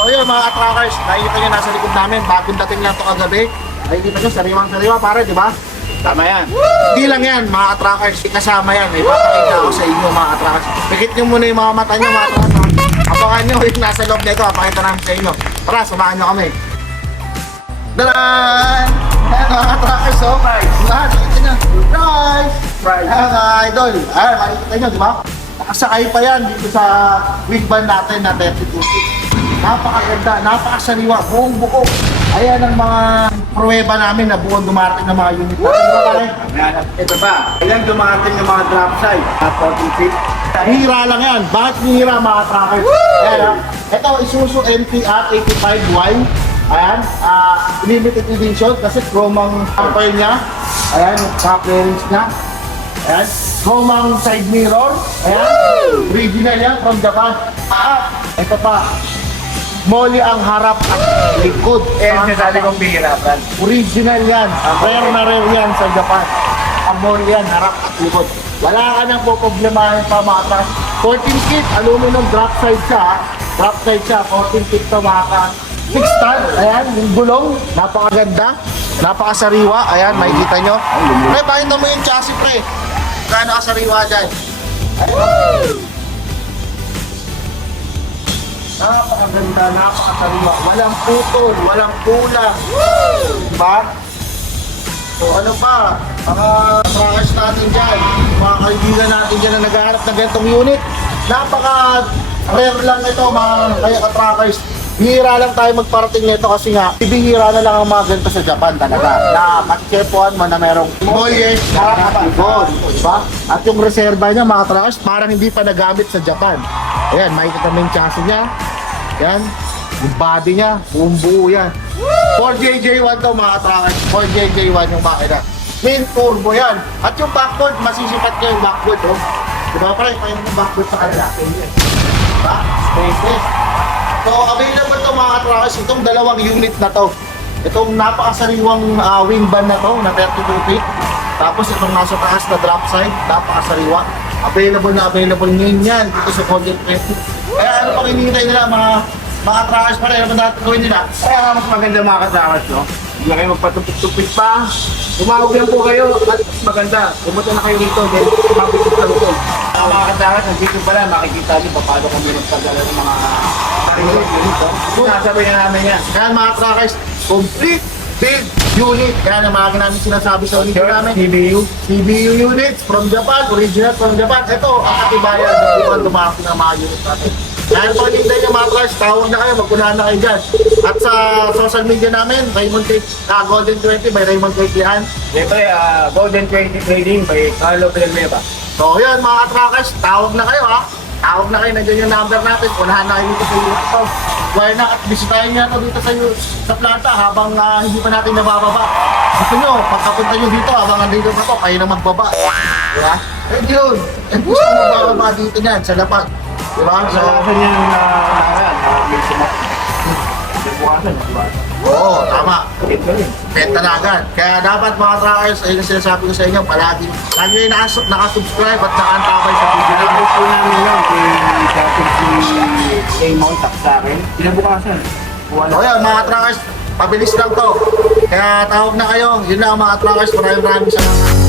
So yun mga trackers, nakikita nyo nasa likod namin, bagong dating lang ito kagabi. Nakikita nyo, sariwang-sariwa pare, di ba? Tama yan. Hindi lang yan, mga trackers, kasama yan. May papakita ako sa inyo mga trackers. Pikit nyo muna yung mga mata nyo mga trackers. Abangan nyo yung nasa loob nito, papakita namin sa inyo. Tara, samahan nyo kami. Daran! Ayan mga trackers, so guys. Lahat, nakita nyo. Guys! Ayan mga idol. Ayan, makikita nyo, di ba? Nakasakay pa yan dito sa wing van natin na 32 feet. Napakaganda, napakasariwa, buong buo. Ayan ang mga pruweba namin na buong dumarating ng mga unit natin. Ito pa. Ilan dumating ng mga drop side? 14 feet. Hira lang yan. Bakit hira mga trackers? Ayan, ito Isuzu MTR 85Y. Ayan, limited edition kasi chrome ang upper niya. Ayan, yung top bearings niya. Ayan, chrome ang side mirror. Ayan, original yan from Japan. Ito pa. Molly ang harap at likod. Sabi kong bihirapan. Original yan. Rare na rare yan sa Japan. Ang molly yan, harap at likod. Wala ka nang poproblemahin pa mga truck. 14 feet, aluminum drop side siya. Drop side siya, 14 feet to mga truck. 6 ton, ayan, yung gulong, napakaganda. Napakasariwa, ayan, makikita nyo. Pre, pakita mo yung chassis pre. Gaano kasariwa dyan. Napakaganda, napakasariwa. Walang putol, walang kulang. Diba? So ano pa, mga trackers natin dyan, mga kaibigan natin dyan na naghahanap ng ganitong unit, napaka-rare lang ito mga kaya ka-trackers. Bihira lang tayo magparating nito kasi nga, ibihira na lang ang mga ganito sa Japan talaga. Na matkepuan mo na merong molye, likod, diba? At yung reserva niya mga trackers, parang hindi pa nagamit sa Japan. Ayan, makikita mo yung chassis niya. Yan, yung body niya, buong buo yan. 4JJ1 to mga trackers, 4JJ1 yung makina. Main turbo yan. At yung backboard, masisipat niya yung backboard. Oh. Diba pala, yung backboard sa kanila. Diba? Spaceless. So, available to mga trackers, itong dalawang unit na to. Itong napakasariwang wing van na to, na 32 feet. Tapos itong nasa taas na drop side, napakasariwa. Available na available ngayon yan dito sa Golden 20. Kaya ano pang hinihintay nila mga trackers pa rin, ano ba natin gawin nila? Kaya nga mas maganda mga katrackers, no? Hindi na kayo magpatupit-tupit pa. Tumawag lang po kayo at mas maganda. Pumunta na kayo dito, then mapitupit lang ito. Mga katrackers, nandito pala, makikita nyo pa paano kami magpagdala ng mga sarili dito. Nasabay na namin yan. Kaya mga trackers, complete build unit. Kaya naman namin sinasabi sa unit namin. CBU units from Japan, original from Japan. Ito, ang katibayan na buwan dumating ng mga unit natin. Kaya kung hindi nyo mga trackers, tawag na kayo, magpunahan na kayo dyan. At sa social media namin, Raymond Cake, Golden 20 by Raymond Cake yan. Siyempre, Golden 20 Trading by Carlo Villanueva. So yan mga trackers, tawag na kayo ha. Tawag na kayo, nandiyan yung number natin. Punahan na kayo dito sa unit to. Kaya na at bisitahin nyo dito sa planta habang hindi pa natin nabababa. Gusto nyo, pagkapunta nyo dito habang nandito pa to, kayo na magbaba. Diba? Eh yun, gusto mo mababa dito yan sa lapag. Diba? So, Nalasan niya may sumak. Buwasan, diba? oo, tama. Ito rin. Benta na agad. Kaya dapat mga trackers, ayun ang sinasabi ko sa inyo, palagi nyo yung nakasubscribe at nakantabay sa video namin. Tapos po namin yun, si Mount sa akin. Pinabukasan. So yun, mga trackers, pabilis lang to. Kaya tawag na kayo. Yun lang mga trackers, maraming salamat.